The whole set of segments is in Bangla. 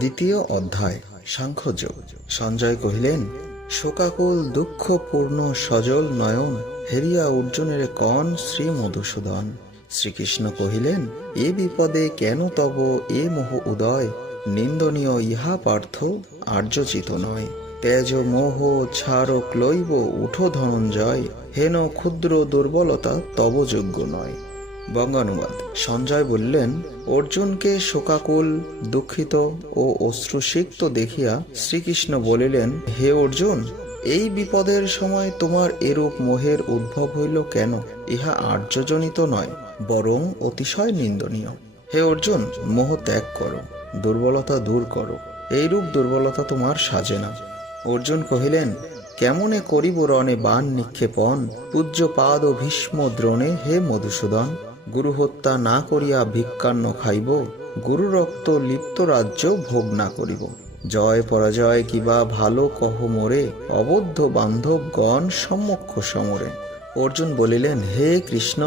দ্বিতীয় অধ্যায় সাংখ্যযোগ সঞ্জয় কহিলেন, শোকাকুল দুঃখপূর্ণ সজল নয়ন, হেরিয়া অর্জুনের কন শ্রী মধুসূদন। শ্রীকৃষ্ণ কহিলেন, এ বিপদে কেন তব? এ মোহ উদয়। নিন্দনীয় ইহা পার্থ, আর্যচিত নয়। তেজ মোহ ছাড় ক্লৈব, উঠো ধনঞ্জয়। হেন ক্ষুদ্র দুর্বলতা তব যোগ্য নয়। বঙ্গানুবাদ। সঞ্জয় বললেন, অর্জুনকে শোকাকুল, দুঃখিত ও অশ্রুসিক্ত দেখিয়া শ্রীকৃষ্ণ বলিলেন, হে অর্জুন, এই বিপদের সময় তোমার এরূপ মোহের উদ্ভব হইল কেন? ইহা আর্যজনিত নয়, বরং অতিশয় নিন্দনীয়। হে অর্জুন, মোহ ত্যাগ করো, দুর্বলতা দূর করো, এইরূপ দুর্বলতা তোমার সাজে না। অর্জুন কহিলেন, কেমনে করিব রণে বান নিক্ষেপণ? পূজ্য পাদ ও ভীষ্ম দ্রোণে হে মধুসূদন গুরু হত্যা না করিয়া ভিক্ষান্ন খাইব গুরু রক্ত লিপ্ত রাজ্য ভোগ না করিব। জয় পরাজয় কিবা ভালো কহ মোরে, অবদ্ধ বান্ধবগণ সম্মুখ সমরে। অর্জুন বলিলেন, হে কৃষ্ণ,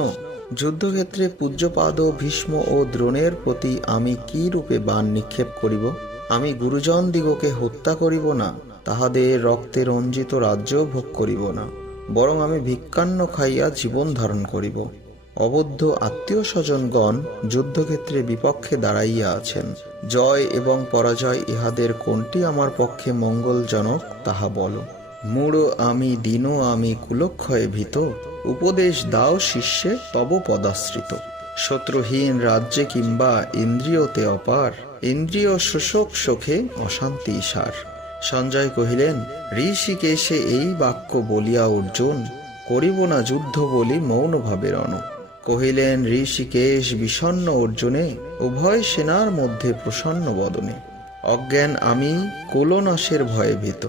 যুদ্ধক্ষেত্রে পূজ্যপাদ, ভীষ্ম ও দ্রোণের প্রতি আমি কি রূপে বাণ নিক্ষেপ করিব? আমি গুরুজন দিগকে হত্যা করিব না, তাহাদের রক্তে রঞ্জিত রাজ্য ভোগ করিব না, বরং আমি ভিক্ষান্ন খাইয়া জীবন ধারণ করিব। অবদ্ধ আত্মীয় স্বজনগণ যুদ্ধক্ষেত্রে বিপক্ষে দাঁড়াইয়া আছেন। জয় এবং পরাজয় ইহাদের কোনটি আমার পক্ষে মঙ্গলজনক তাহা বলো। মূঢ় আমি, দীন আমি, কুলক্ষয়ে ভীত। উপদেশ দাও শিষ্যে, তব পদাশ্রিত। শত্রুহীন রাজ্যে কিংবা ইন্দ্রিয়তে অপার। ইন্দ্রিয় শোষক শোকে অশান্তি সার। সঞ্জয় কহিলেন, ঋষিকেশে এই বাক্য বলিয়া অর্জুন, করিব না যুদ্ধ বলি মৌনভাবে রণ কহিলেন, ঋষিকেশ বিষণ্ন অর্জুনে, উভয় সেনার মধ্যে প্রসন্ন বদনে। অজ্ঞান আমি কোলনাশের ভয়ে ভীত।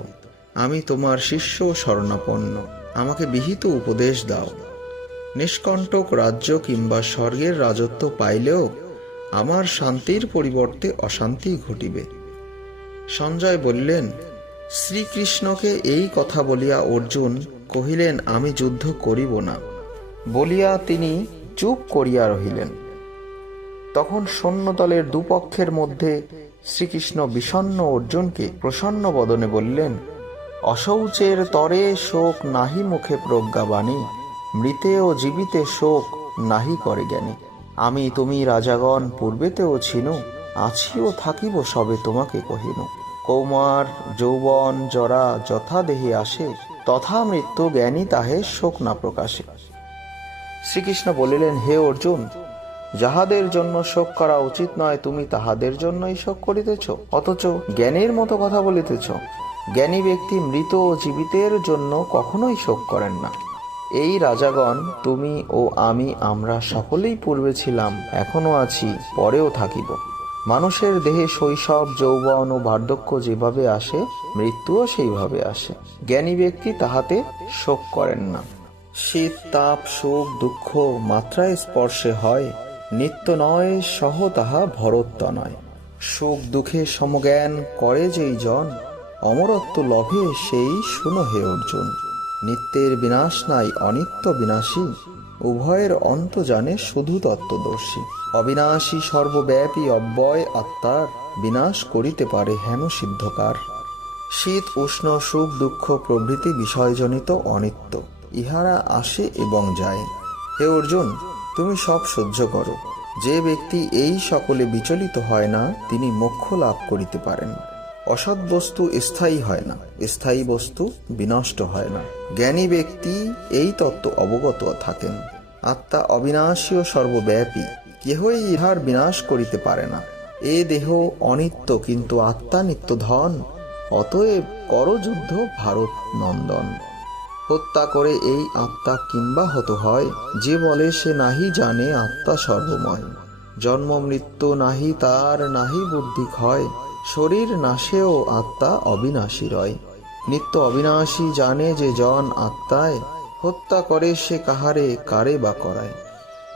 আমি তোমার শিষ্য শরণাপন্ন আমাকে বিহিত উপদেশ দাও। নিষ্কণ্টক রাজ্য কিংবা স্বর্গের রাজত্ব পাইলেও আমার শান্তির পরিবর্তে অশান্তি ঘটিবে। সঞ্জয় বললেন, শ্রীকৃষ্ণকে এই কথা বলিয়া অর্জুন কহিলেন, আমি যুদ্ধ করিব না। বলিয়া তিনি চুপ করিয়া রহিলেন। তখন সৈন্যদলের দুপক্ষের মধ্যে শ্রীকৃষ্ণ বিষণ্ন অর্জুনকে প্রসন্ন বদনে বললেন, অশৌচের তরে শোক নাহি মুখে প্রজ্ঞাবাণী মৃতে ও জীবিতে শোক নাহি করে জ্ঞানী। আমি তুমি রাজাগণ পূর্বেতেও ছিনু, আছিও থাকিব সবে তোমাকে কহিনু। কৌমার, যৌবন, জরা যথা দেহে আসে, তথা মৃত্যু জ্ঞানী তাহে শোক না প্রকাশে। শ্রীকৃষ্ণ বলিলেন, হে অর্জুন, যাহাদের জন্য শোক করা উচিত নয়, তুমি তাহাদের জন্যই শোক করিতেছ। অথচ জ্ঞানের মতো কথা বলিতেছ, জ্ঞানী ব্যক্তি মৃত ও জীবিতের জন্য কখনোই শোক করেন না। এই রাজাগণ, তুমি ও আমি, আমরা সকলেই পূর্বে ছিলাম, এখনও আছি, পরেও থাকিব। মানুষের দেহে শৈশব, যৌবন ও বার্ধক্য যেভাবে আসে, মৃত্যুও সেইভাবে আসে। জ্ঞানী ব্যক্তি তাহাতে শোক করেন না। শীত, তাপ, শোক, দুঃখ মাত্রায় স্পর্শে হয়। নিত্য নয়, সহ তাহা ভরত্ব নয়। সুখ দুঃখে সমজ্ঞান করে যেই জন, অমরত্ব লভে সেই শুনো হে অর্জুন। নিত্যের বিনাশ নাই, অনিত্য বিনাশী। উভয়ের অন্ত জানে শুধু তত্ত্বদর্শী। অবিনাশী সর্বব্যাপী অব্যয় আত্মার বিনাশ করিতে পারে হেন সিদ্ধকার। শীত, উষ্ণ, সুখ, দুঃখ প্রভৃতি বিষয়জনিত অনিত্য। ইহারা আসে এবং যায়। হে অর্জুন, তুমি সব সহ্য করো। যে ব্যক্তি এই সকলে বিচলিত হয় না, তিনি মোক্ষ লাভ করিতে পারেন। অসৎ বস্তু স্থায়ী হয় না, স্থায়ী বস্তু বিনষ্ট হয় না। জ্ঞানী ব্যক্তি এই তত্ত্ব অবগত থাকেন। আত্মা অবিনাশী ও সর্বব্যাপী, কেহই ইহার বিনাশ করিতে পারে না। এ দেহ অনিত্য, কিন্তু আত্মা নিত্য ধন। অতএব করযুদ্ধ ভারত নন্দন হত্যা করে এই আত্মা কিংবা হত হয়, যে বলে সে নাহি জানে আত্মা সর্বময়। জন্ম মৃত্যু নাহি তার নাহি বুদ্ধি ক্ষয়, শরীর নাশেও আত্মা অবিনাশী রয়। নিত্য অবিনাশী জানে যে জন আত্মায়, হত্যা করে সে কাহারে, কারে বা করায়।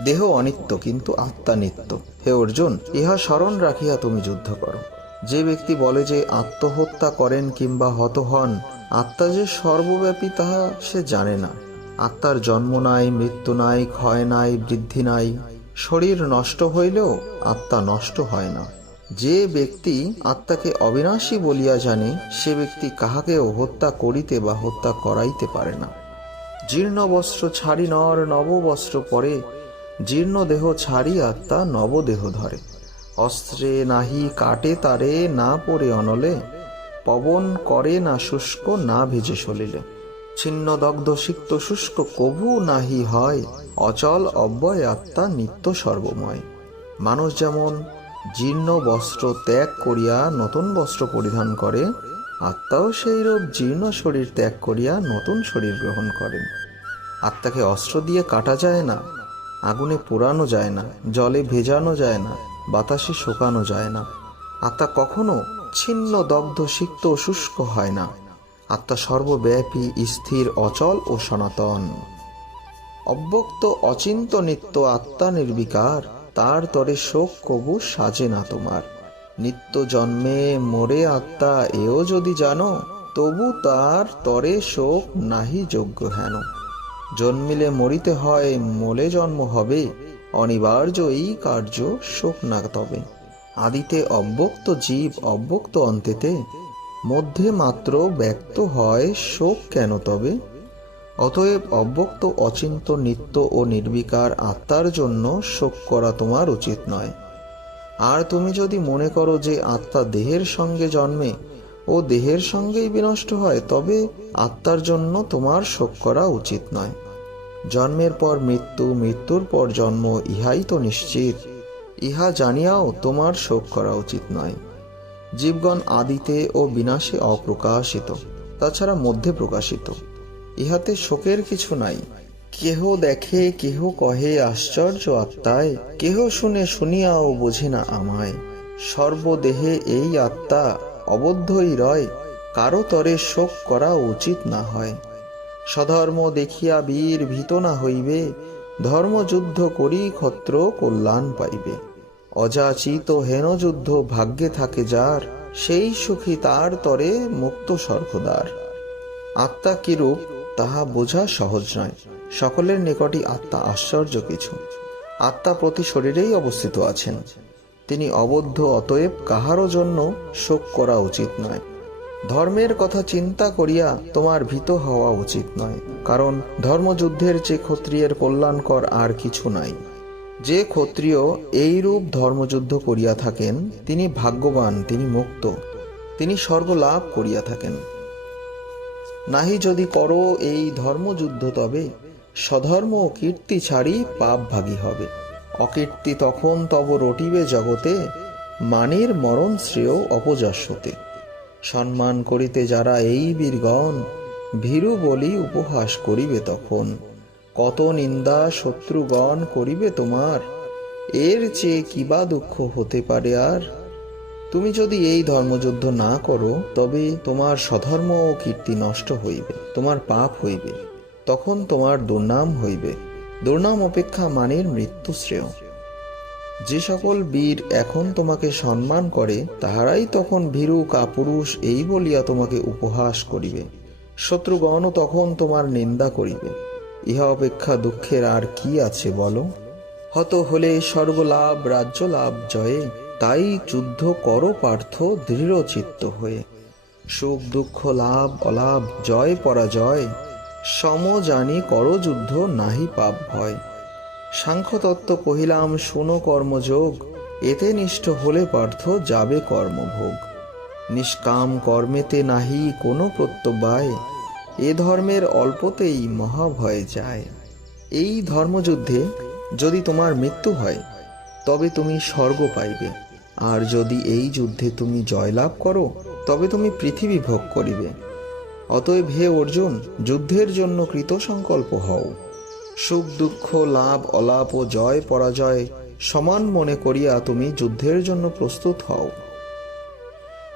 দেহ অনিত্য কিন্তু আত্মা নিত্য। হে অর্জুন, ইহা স্মরণ রাখিয়া তুমি যুদ্ধ করো। যে ব্যক্তি বলে যে আত্মহত্যা করেন কিংবা হত হন, আত্মা যে সর্বব্যাপী তাহা সে জানে না। আত্মার জন্ম নাই, মৃত্যু নাই, ক্ষয় নাই, বৃদ্ধি নাই। শরীর নষ্ট হইলেও আত্মা নষ্ট হয় না। যে ব্যক্তি আত্মাকে অবিনাশী বলিয়া জানে, সে ব্যক্তি কাহাকেও হত্যা করিতে বা হত্যা করাইতে পারে না। জীর্ণ বস্ত্র ছাড়ি নর নব বস্ত্র পরে, জীর্ণ দেহ ছাড়ি আত্মা নবদেহ ধরে। অস্ত্রে নাহি কাটে তারে, না পড়ে অনলে। পবন করে না শুষ্ক, না ভেজে সলিলে। ছিন্ন দগ্ধ সিক্ত শুষ্ক কভু নাহি হয়। অচল অব্যয় আত্মা নিত্য সর্বময়। মানুষ যেমন জীর্ণ বস্ত্র ত্যাগ করিয়া নতুন বস্ত্র পরিধান করে, আত্মাও সেইরূপ জীর্ণ শরীর ত্যাগ করিয়া নতুন শরীর গ্রহণ করেন। আত্মাকে অস্ত্র দিয়ে কাটা যায় না, আগুনে পোড়ানো যায় না, জলে ভেজানো যায় না বাতাসে শোকানো যায় না। আত্মা কখনো ছিন্ন, দগ্ধ, সিক্ত, শুষ্ক হয় না। আত্মা সর্বব্যাপী, স্থির, অচল ও সনাতন। অব্যক্ত, অচিন্ত নিত্য আত্মা নির্বিকার, তার তরে শোক কবু সাজে না তোমার। নিত্য জন্মে মরে আত্মা, এও যদি জানো, তবু তার তরে শোক নাহি যোগ্য হেন। জন্মিলে মরিতে হয়, মোলে জন্ম হবে অনিবার্য এই কার্য শোক না তবে। আদিতে অব্যক্ত জীব অব্যক্ত অন্তেতে, মধ্যে মাত্র ব্যক্ত হয় শোক কেন তবে? অতএব অব্যক্ত অচিন্ত নিত্য ও নির্বিকার আত্মার জন্য শোক করা তোমার উচিত নয়। আর তুমি যদি মনে করো যে আত্মা দেহের সঙ্গে জন্মে ও দেহের সঙ্গেই বিনষ্ট হয়, তবে আত্মার জন্য তোমার শোক করা উচিত নয়। জন্মের পর মৃত্যু, মৃত্যুর পর জন্ম, ইহাই তো নিশ্চিত। ইহা জানিয়াও তোমার শোক করা উচিত নয়। জীবগণ আদিতে ও বিনাশে অপ্রকাশিত, তাছাড়া মধ্যে প্রকাশিত। ইহাতে শোকের কিছু নাই। কেহ দেখে, কেহ কহে, আশ্চর্য আত্মায়। কেহ শুনে শুনিয়াও বোঝে না আমায়। সর্বদেহে এই আত্মা অবদ্ধই রয়। কারও তরে শোক করা উচিত না হয়। সধর্ম দেখিয়া বীর ভীত না হইবে, ধর্মযুদ্ধ করি ক্ষত্র কল্যাণ পাইবে। অযাচিত হেন যুদ্ধ ভাগ্যে থাকে যার, সেই সুখী তার তরে মুক্ত সর্বদার আত্মা কিরূপ, তাহা বোঝা সহজ নয়। সকলের নিকটই আত্মা আশ্চর্য কিছু। আত্মা প্রতি শরীরেই অবস্থিত আছেন। তিনি অবদ্ধ, অতএব কাহারও জন্য শোক করা উচিত নয়। ধর্মের কথা চিন্তা করিয়া তোমার ভীত হওয়া উচিত নয়, কারণ ধর্মযুদ্ধের চেয়ে ক্ষত্রিয়ের কল্যাণকর আর কিছু নাই। যে ক্ষত্রিয় এইরূপ ধর্মযুদ্ধ করিয়া থাকেন, তিনি ভাগ্যবান, তিনি মুক্ত, তিনি স্বর্গ লাভ করিয়া থাকেন। নাহি যদি করো এই ধর্মযুদ্ধ তবে, স্বধর্ম ও কীর্তি ছাড়ি পাপ ভাগী হবে। অকীর্তি তখন তব রটিবে জগতে, মানের মরণ শ্রেয় অপযশতে সম্মান করিতে যারা এই বীরগণ, ভীরু বলি উপহাস করিবে তখন। কত নিন্দা শত্রুগণ করিবে তোমার, এর চেয়ে কিবা দুঃখ হতে পারে আর? তুমি যদি এই ধর্মযুদ্ধ না করো, তবে তোমার স্বধর্ম ও কীর্তি নষ্ট হইবে, তোমার পাপ হইবে, তখন তোমার দুর্নাম হইবে। দুর্নাম অপেক্ষা মানের মৃত্যু শ্রেয় যে সকল বীর এখন তোমাকে সম্মান করে, তাহারাই তখন ভীরু কাপুরুষ এই বলিয়া তোমাকে উপহাস করিবে। শত্রুগণও তখন তোমার নিন্দা করিবে। ইহা অপেক্ষা দুঃখের আর কি আছে বলো? হত হলে সর্বলাভ রাজ্য লাভ জয়ে, তাই যুদ্ধ করো পার্থ দৃঢ় চিত্ত হয়ে। সুখ, দুঃখ, লাভ, অলাভ, জয়, পরাজয়, সম জানি করো যুদ্ধ নাহি পাপ ভয়। সাংখ্যতত্ত্ব কহিলাম, শুনো কর্মযোগ, এতে নিষ্ঠ হলে পার্থ যাবে কর্মভোগ। নিষ্কাম কর্মেতে নাহি কোনো প্রত্যবায়, এ ধর্মের অল্পতেই মহাভয় যায়। এই ধর্মযুদ্ধে যদি তোমার মৃত্যু হয়, তবে তুমি স্বর্গ পাইবে। আর যদি এই যুদ্ধে তুমি জয়লাভ করো, তবে তুমি পৃথিবী ভোগ করিবে। অতএব হে অর্জুন, যুদ্ধের জন্য কৃত সংকল্প হও। সুখ, দুঃখ, লাভ, অলাপ ও জয়, পরাজয় সমান মনে করিয়া তুমি যুদ্ধের জন্য প্রস্তুত হও।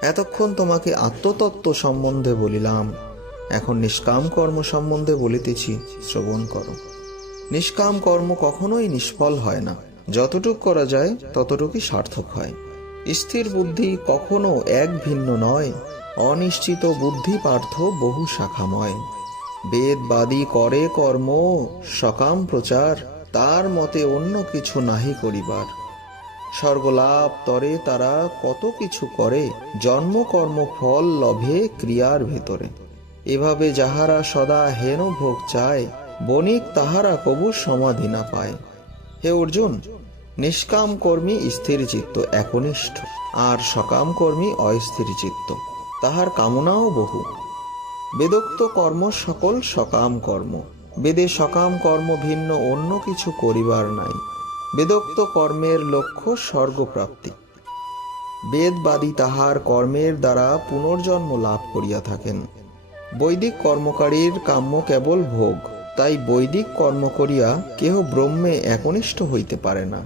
এতক্ষণ তোমাকে আত্মতত্ত্ব সম্বন্ধে বলিলাম, এখন নিষ্কাম কর্ম সম্বন্ধে বলিতেছি, শ্রবণ করো। নিষ্কাম কর্ম কখনোই নিষ্ফল হয় না, যতটুক করা যায় ততটুকুই সার্থক হয়। স্থির বুদ্ধি কখনো এক ভিন্ন নয়, অনিশ্চিত বুদ্ধি পার্থ বহু শাখাময়। বেদবাদী করে কর্ম, সকাম প্রচার, তার মতে অন্য কিছু নাহি করিবার। স্বর্গলাভ তরে তারা কত কিছু করে, জন্ম, কর্ম, ফল, লভে, ক্রিয়ার ভেতরে। এভাবে যাহারা সদা হেন ভোগ চায়, বণিক তাহারা কবু সমাধি না পায়। হে অর্জুন, নিষ্কাম কর্মী স্থির চিত্ত একনিষ্ঠ, আর সকাম কর্মী অস্থির চিত্ত। তাহার কামনাও বহু। বেদোক্ত কর্ম সকল সকাম কর্ম। বেদে সকাম কর্ম ভিন্ন, অন্য কিছু করিবার নাই। বেদোক্ত কর্মের লক্ষ্য স্বর্গপ্রাপ্তি। বেদবাদী তাহার কর্মের দ্বারা পুনর্জন্ম লাভ করিয়া থাকেন। বৈদিক কর্মকারীর কাম্য কেবল ভোগ, তাই বৈদিক কর্ম করিয়া কেহ ব্রহ্মে একনিষ্ঠ হইতে পারে না।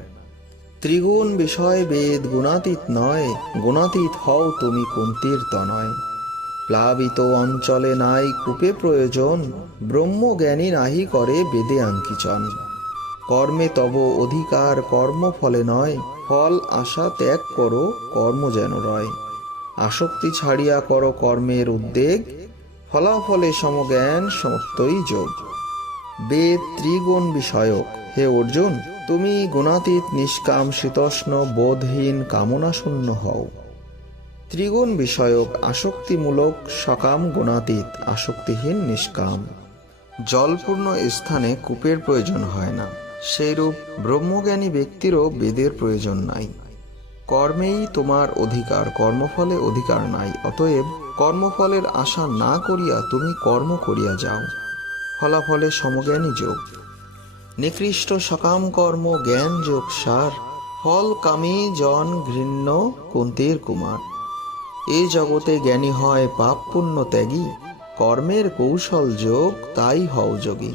ত্রিগুণ বিষয় বেদ গুণাতীত নয়, গুণাতীত হও তুমি কুন্তির তনয়। প্লাবিত অঞ্চলে নাই কূপে প্রয়োজন, ব্রহ্মজ্ঞানী নাহি করে বেদে আঙ্কিচন। কর্মে তব অধিকার কর্মফলে নয়, ফল আশা ত্যাগ করো, কর্ম যেন রয়। আসক্তি ছাড়িয়া করো কর্মের উদ্বেগ, ফলাফলে সমজ্ঞান সমস্তই যোগ। বেদ ত্রিগুণ বিষয়ক, হে অর্জুন, তুমি গুণাতীত নিষ্কাম শীতষ্ণ বোধহীন কামনা শূন্য হও। ত্রিগুণ বিষয়ক আসক্তিমূলক সকাম গুণাতীত আসক্তিহীন নিষ্কাম। জলপূর্ণ স্থানে কূপের প্রয়োজন হয় না। সেইরূপ ব্রহ্মজ্ঞানী ব্যক্তিরও বেদের প্রয়োজন নাই। কর্মেই তোমার অধিকার, কর্মফলে অধিকার নাই। অতএব কর্মফলের আশা না করিয়া তুমি কর্ম করিয়া যাও। ফলাফলে সমজ্ঞানী যোগ। নিকৃষ্ট সকাম কর্ম জ্ঞান যোগ সার। ফল কামী জন ঘৃণ্য কুন্তির কুমার। এই জগতে জ্ঞানী হয় পাপ পুণ্য ত্যাগী, কর্মের কৌশল যোগ তাই হও যোগী।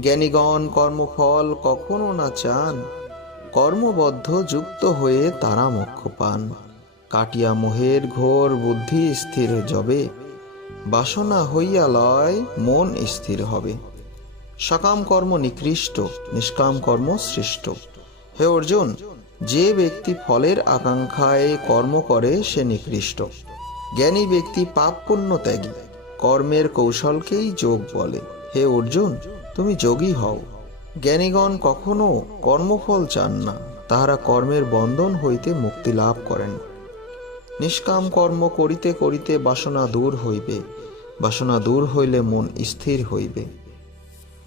জ্ঞানীগণ কর্মফল কখনো না চান, কর্মবদ্ধ যুক্ত হয়ে তারা মোক্ষ পান। কাটিয়া মোহের ঘোর বুদ্ধি স্থির যবে বাসনা হইয়া লয় মন স্থির হবে। সকাম কর্ম নিকৃষ্ট, নিষ্কাম কর্ম সৃষ্ট হে অর্জুন যে ব্যক্তি ফলের আকাঙ্ক্ষায় কর্ম করে, সে নিকৃষ্ট। জ্ঞানী ব্যক্তি পাপ পুণ্য ত্যাগী। কর্মের কৌশলকেই যোগ বলে। হে অর্জুন, তুমি যোগী হও। জ্ঞানীগণ কখনো কর্মফল চান না। তাহারা কর্মের বন্ধন হইতে মুক্তি লাভ করেন। নিষ্কাম কর্ম করিতে করিতে বাসনা দূর হইবে। বাসনা দূর হইলে মন স্থির হইবে।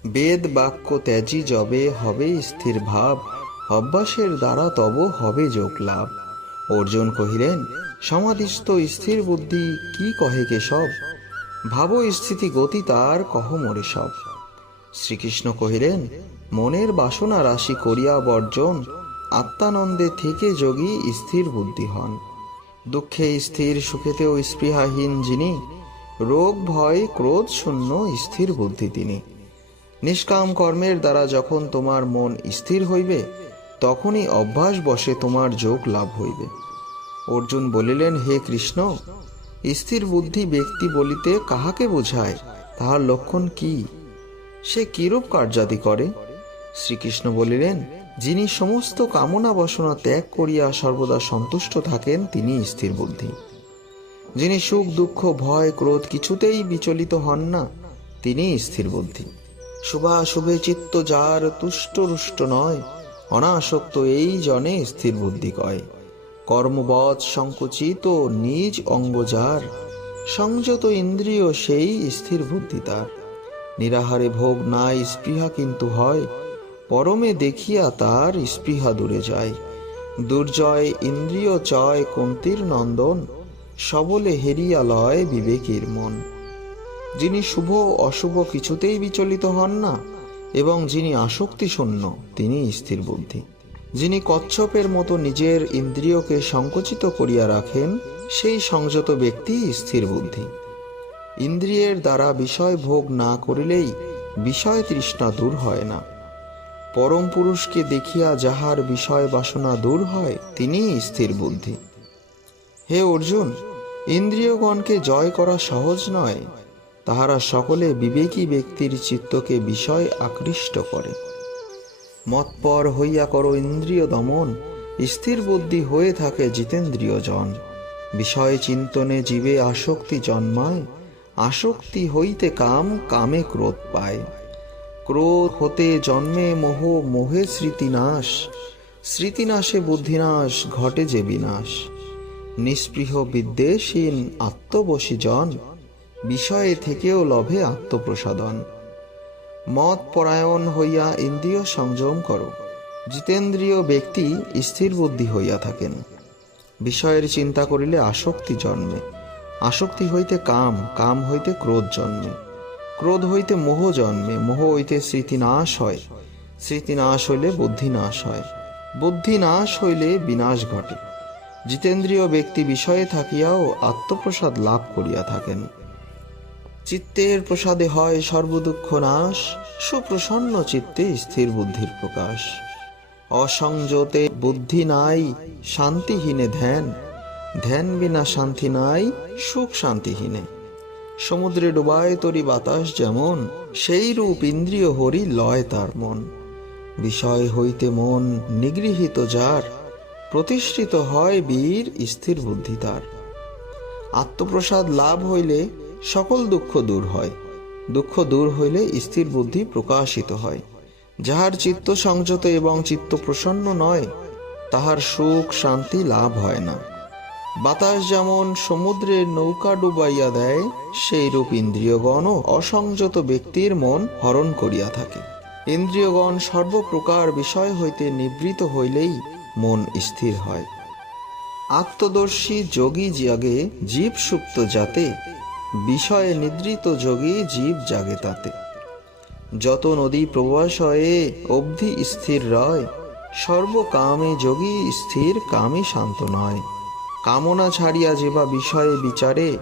বেদ বাক্য ত্যাজি যবে হবে স্থির ভাব। অভ্যাসের দ্বারা তব হবে যোগ লাভ। অর্জুন কহিলেন, সমাধিস্থ স্থির বুদ্ধি কি কহে কেশব? ভাব স্থিতি গতি তার কহ মরে সব। শ্রীকৃষ্ণ কহিলেন, মনের বাসনা রাশি করিয়া বর্জন, আত্মানন্দে থেকে যোগী স্থির বুদ্ধি হন। দুঃখে স্থির, সুখেতেও স্পৃহাহীন যিনি, রোগ, ভয়, ক্রোধ শূন্য স্থির বুদ্ধি তিনি। নিষ্কাম কর্মের দ্বারা যখন তোমার মন স্থির হইবে তখনই অভ্যাস বসে তোমার যোগ লাভ হইবে। অর্জুন বলিলেন, হে কৃষ্ণ, স্থির বুদ্ধি ব্যক্তি বলিতে কাহাকে বোঝায়? তাহার লক্ষণ কি? সে কিরূপ কার্যাদি করে? শ্রীকৃষ্ণ বলিলেন, যিনি সমস্ত কামনা বাসনা ত্যাগ করিয়া সর্বদা সন্তুষ্ট থাকেন, তিনি স্থির বুদ্ধি। যিনি সুখ, দুঃখ, ভয়, ক্রোধ কিছুতেই বিচলিত হন না, তিনি স্থির বুদ্ধি। শুভাশুভে চিত্ত যার তুষ্ট রুষ্ট নয় অনাসক্ত এই জনে স্থির বুদ্ধি কয়। কর্মবৎ সংকুচিত নিজ অঙ্গ যার সংযত ইন্দ্রিয় সেই স্থির বুদ্ধি তার। নিরাহারে ভোগ নাই, স্পৃহা কিন্তু হয়, পরমে দেখিয়া তার স্পৃহা দূরে যায়। দুর্জয় ইন্দ্রিয় চয় কুন্তির নন্দন, সবলে হেরিয়া লয় বিবেকের মন। যিনি শুভ অশুভ কিছুতেই বিচলিত হন না এবং যিনি আসক্তি শূন্য তিনি স্থির বুদ্ধি। যিনি কচ্ছপের মতো নিজের ইন্দ্রিয়কে সংকুচিত করিয়া রাখেন, সেই সংযত ব্যক্তি স্থির বুদ্ধি। ইন্দ্রিয়ের দ্বারা বিষয় ভোগ না করিলেই বিষয় তৃষ্ণা দূর হয় না। পরম পুরুষকে দেখিয়া যাহার বিষয় বাসনা দূর হয় তিনি স্থির বুদ্ধি। হে অর্জুন, ইন্দ্রিয়গণকে জয় করা সহজ নয়। তাহারা সকলে বিবেকী ব্যক্তির চিত্তকে বিষয় আকৃষ্ট করে। মৎপর হইয়া করো ইন্দ্রিয় দমন, স্থির বুদ্ধি হয়ে থাকে জিতেন্দ্রিয় জন বিষয় চিন্তনে জীবে আসক্তি জন্মায়, আসক্তি হইতে কাম কামে ক্রোধ পায়। ক্রোধ হতে জন্মে মোহ, মোহে স্মৃতিনাশ, স্মৃতিনাশে বুদ্ধিনাশ, ঘটে যে বিনাশ। নিস্পৃহ বিদ্বেষহীন আত্মবশী জন বিষয়ে থেকেও লভে আত্মপ্রসাদন। মত পরায়ণ হইয়া ইন্দ্রিয় সংযম করো। জিতেন্দ্রীয় ব্যক্তি স্থির বুদ্ধি হইয়া থাকেন। বিষয়ের চিন্তা করিলে আসক্তি জন্মে। আসক্তি হইতে কাম কাম হইতে ক্রোধ জন্মে। ক্রোধ হইতে মোহ জন্মে, মোহ হইতে স্মৃতি নাশ হয়। স্মৃতি নাশ হইলে বুদ্ধি নাশ হয়। বুদ্ধি নাশ হইলে বিনাশ ঘটে। জিতেন্দ্রীয় ব্যক্তি বিষয়ে থাকিয়াও আত্মপ্রসাদ লাভ করিয়া থাকেন। চিত্তের প্রসাদে হয় সর্বদুঃখ নাশ, সুপ্রসন্ন চিত্তে স্থির বুদ্ধির প্রকাশ। অসংযতে বুদ্ধি নাই, শান্তিহীনে ধ্যান। ধ্যান বিনা শান্তি নাই, সুখ শান্তিহীনে। সমুদ্রে ডুবায় তরি বাতাস যেমন, সেই রূপ ইন্দ্রিয় হরি লয় তার মন। বিষয় হইতে মন নিগৃহীত যার, প্রতিষ্ঠিত হয় বীর স্থির বুদ্ধি তার। আত্মপ্রসাদ লাভ হইলে সকল দুঃখ দূর হয়। দুঃখ দূর হইলে স্থির বুদ্ধি প্রকাশিত হয়। যাহার চিত্ত সংযত এবং চিত্ত প্রসন্ন নয়, তাহার সুখ শান্তি লাভ হয় না। বাতাস যেমন সমুদ্রের নৌকা ডুবাইয়া দেয় সেই রূপ ইন্দ্রিয়গণও অসংযত ব্যক্তির মন হরণ করিয়া থাকে। ইন্দ্রিয়গণ সর্বপ্রকার বিষয় হইতে নিবৃত হইলেই মন স্থির হয়। আত্মদর্শী যোগী জাগে জীব সুপ্ত যাতে বিষয়ে নিদ্রিত যোগী জীব জাগে তাতে। যত নদী প্রবাসয়ে অবধি স্থির রয়, সর্বকামে যোগী স্থির, কামে শান্ত নয়। কামনা ছাড়িয়া যেবা বিষয়ে বিচারে,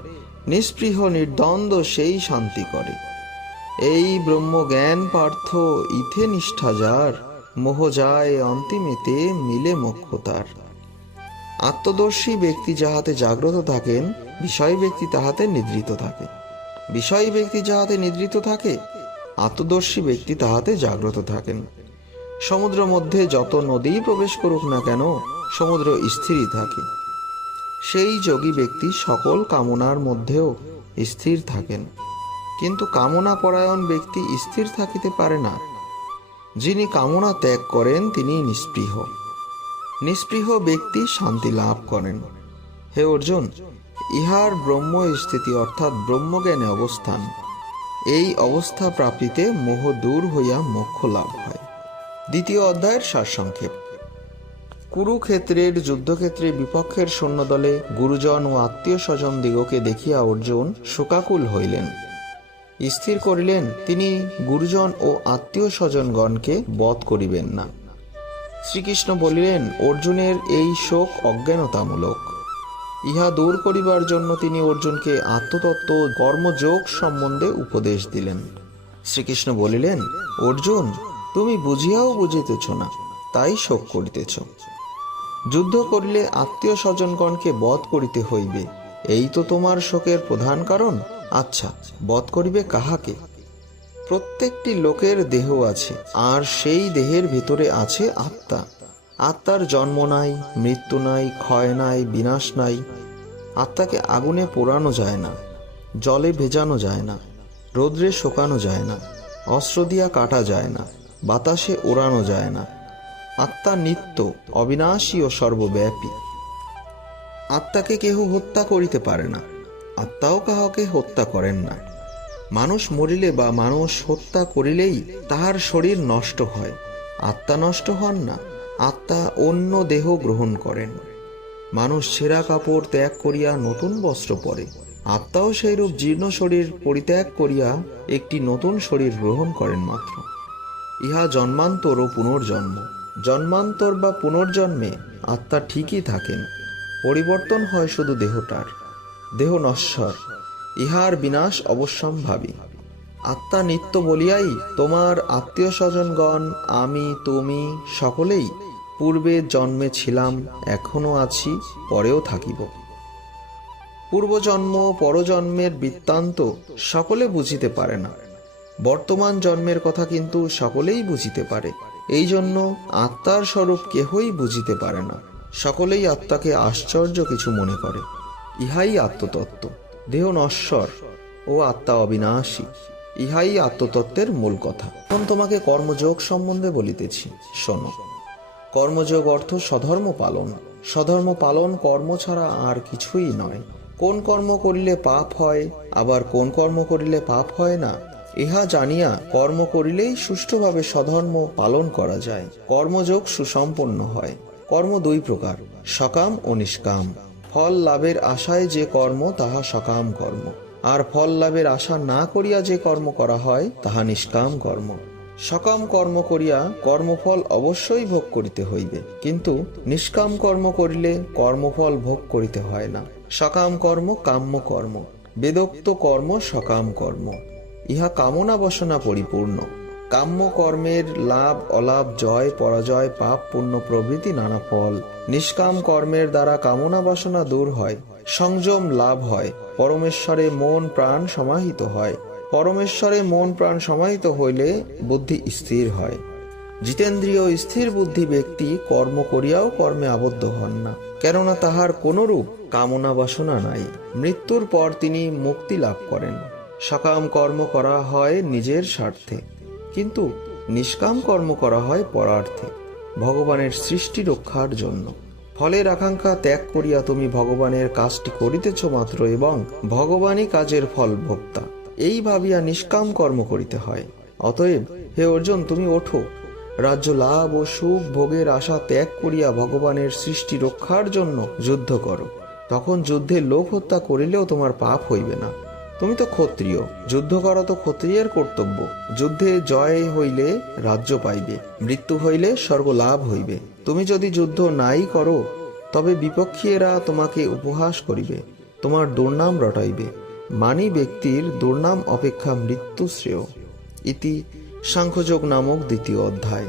নিস্পৃহ নির্দ্বন্দ্ব সেই শান্তি করে। এই ব্রহ্মজ্ঞান পার্থ ইথে নিষ্ঠা যার, মোহ যায় অন্তিমেতে মিলে মোক্ষ তার। আত্মদর্শী ব্যক্তি যাহাতে জাগ্রত থাকেন বিষয় ব্যক্তি তাহাতে নিদ্রিত থাকে। বিষয় ব্যক্তি যাহাতে নিদ্রিত থাকে, আত্মদর্শী ব্যক্তি তাহাতে জাগ্রত থাকেন। সমুদ্র মধ্যে যত নদী প্রবেশ করুক না কেন, সমুদ্র স্থিরই থাকে। সেই যোগী ব্যক্তি সকল কামনার মধ্যেও স্থির থাকেন। কিন্তু কামনা পরায়ণ ব্যক্তি স্থির থাকিতে পারে না। যিনি কামনা ত্যাগ করেন, তিনি নিস্পৃহ। নিস্পৃহ ব্যক্তি শান্তি লাভ করেন। হে অর্জুন ইহার ব্রহ্ম স্থিতি অর্থাৎ ব্রহ্মজ্ঞানে অবস্থান। এই অবস্থা প্রাপ্তিতে মোহ দূর হইয়া মোক্ষ লাভ হয়। দ্বিতীয় অধ্যায়ের সারসংক্ষেপ কুরুক্ষেত্রের যুদ্ধক্ষেত্রে বিপক্ষের সৈন্যদলে গুরুজন ও আত্মীয় স্বজন দিগকে দেখিয়া অর্জুন শোকাকুল হইলেন। স্থির করিলেন, তিনি গুরুজন ও আত্মীয় স্বজনগণকে বধ করিবেন না। শ্রীকৃষ্ণ বলিলেন, অর্জুনের এই শোক অজ্ঞানতামূলক। ইহা দূর করিবার জন্য তিনি অর্জুনকে আত্মতত্ত্ব, কর্মযোগ সম্বন্ধে উপদেশ দিলেন। শ্রীকৃষ্ণ বলিলেন, অর্জুন, তুমি বুঝিয়াও বুঝিতেছ না, তাই শোক করিতেছ। যুদ্ধ করিলে আত্মীয় স্বজনগণকে বধ করিতে হইবে, এই তো তোমার শোকের প্রধান কারণ। আচ্ছা বধ করিবে কাহাকে? প্রত্যেকটি লোকের দেহ আছে, আর সেই দেহের ভিতরে আছে আত্মা। আত্মার জন্ম নাই, মৃত্যু নাই, ক্ষয় নাই, বিনাশ নাই। আত্মাকে আগুনে পোড়ানো যায় না, জলে ভেজানো যায় না, রৌদ্রে শোকানো যায় না, অস্ত্র দিয়া কাটা যায় না, বাতাসে ওড়ানো যায় না। আত্মা নিত্য, অবিনাশী ও সর্বব্যাপী। আত্মাকে কেহ হত্যা করিতে পারে না, আত্মাও কাহাকে হত্যা করেন না। মানুষ মরিলে বা মানুষ হত্যা করিলেই তাহার শরীর নষ্ট হয়, আত্মা নষ্ট হন না। আত্মা অন্য দেহ গ্রহণ করেন। মানুষ ছেঁড়া কাপড় ত্যাগ করিয়া নতুন বস্ত্র পরে। আত্মাও সেইরূপ জীর্ণ শরীর পরিত্যাগ করিয়া একটি নতুন শরীর গ্রহণ করেন মাত্র। ইহা জন্মান্তর ও পুনর্জন্ম। জন্মান্তর বা পুনর্জন্মে আত্মা ঠিকই থাকেন। পরিবর্তন হয় শুধু দেহটার। দেহ নশ্বর। ইহার বিনাশ অবশ্যম্ভাবী। আত্মা নিত্য বলিয়াই তোমার আত্মীয় স্বজনগণ আমি, তুমি সকলেই পূর্বে জন্মে ছিলাম, এখনও আছি, পরেও থাকিব। পূর্বজন্ম, পরজন্মের বৃত্তান্ত সকলে বুঝিতে পারে না। বর্তমান জন্মের কথা কিন্তু সকলেই বুঝিতে পারে। এই জন্য আত্মার স্বরূপ কেহই বুঝিতে পারে না। সকলেই আত্মাকে আশ্চর্য কিছু মনে করে। ইহাই আত্মতত্ত্ব। দেহ নশ্বর ও আত্মা অবিনাশী। ইহাই আত্মতত্ত্বের মূল কথা। এখন তোমাকে কর্মযোগ সম্বন্ধে বলিতেছি। শোনো, কর্মযোগ অর্থ সধর্ম পালন। সধর্ম পালন কর্ম ছাড়া আর কিছুই নয়। কোন কর্ম করিলে পাপ হয়, আবার কোন কর্ম করিলে পাপ হয় না, ইহা জানিয়া কর্ম করিলেই সুষ্ঠুভাবে সধর্ম পালন করা যায়। কর্মযোগ সুসম্পন্ন হয়। কর্ম দুই প্রকার, সকাম ও নিষ্কাম। ফল লাভের আশায় যে কর্ম, তাহা সকাম কর্ম। আর ফল লাভের আশা না করিয়া যে কর্ম করা হয়, তাহা নিষ্কাম কর্ম। সকাম কর্ম করিয়া কর্মফল অবশ্যই ভোগ করিতে হইবে, কিন্তু নিষ্কাম কর্ম করিলে কর্মফল ভোগ করিতে হয় না। সকাম কর্ম কাম্য কর্ম, বেদোক্ত কর্ম সকাম কর্ম। ইহা কামনা বাসনা পরিপূর্ণ। কাম্য কর্মের লাভ, অলাভ, জয়, পরাজয়, পাপ, পুণ্য প্রভৃতি নানা ফল। নিষ্কাম কর্মের দ্বারা কামনা বাসনা দূর হয়, সংযম লাভ হয়। পরমেশ্বরে মন প্রাণ সমাহিত হয়। পরমেশ্বরে মন প্রাণ সমাহিত হইলে বুদ্ধি স্থির হয়। জিতেন্দ্রীয় স্থির বুদ্ধি ব্যক্তি কর্ম করিয়াও কর্মে আবদ্ধ হন না, কেননা তাহার কোনরূপ কামনা বাসনা নাই। মৃত্যুর পর তিনি মুক্তি লাভ করেন। সকাম কর্ম করা হয় নিজের স্বার্থে, কিন্তু নিষ্কাম কর্ম করা হয় পরার্থে, ভগবানের সৃষ্টি রক্ষার জন্য। ফলের আকাঙ্ক্ষা ত্যাগ করিয়া তুমি ভগবানের কাজটি করিতেছ মাত্র এবং ভগবানই কাজের ফল ভোক্তা। এই ভাবিয়া নিষ্কাম কর্ম করিতে হয়। অতএব, হে অর্জুন, তুমি ওঠো। রাজ্য লাভ ও সুখ ভোগের আশা ত্যাগ করিয়া ভগবানের সৃষ্টি রক্ষার জন্য যুদ্ধ করো। তখন যুদ্ধে লোক হত্যা করিলেও তোমার পাপ হইবে না। তুমি তো ক্ষত্রিয়। যুদ্ধ করা তো ক্ষত্রিয়ের কর্তব্য। যুদ্ধে জয় হইলে রাজ্য পাইবে, মৃত্যু হইলে স্বর্গ লাভ হইবে। তুমি যদি যুদ্ধ নাই করো, তবে বিপক্ষীয়েরা তোমাকে উপহাস করিবে, তোমার দুর্নাম রটাইবে। মানি ব্যক্তির দুর্নাম অপেক্ষা মৃত্যু শ্রেয় ইতি সাংখ্যযোগ নামক দ্বিতীয় অধ্যায়।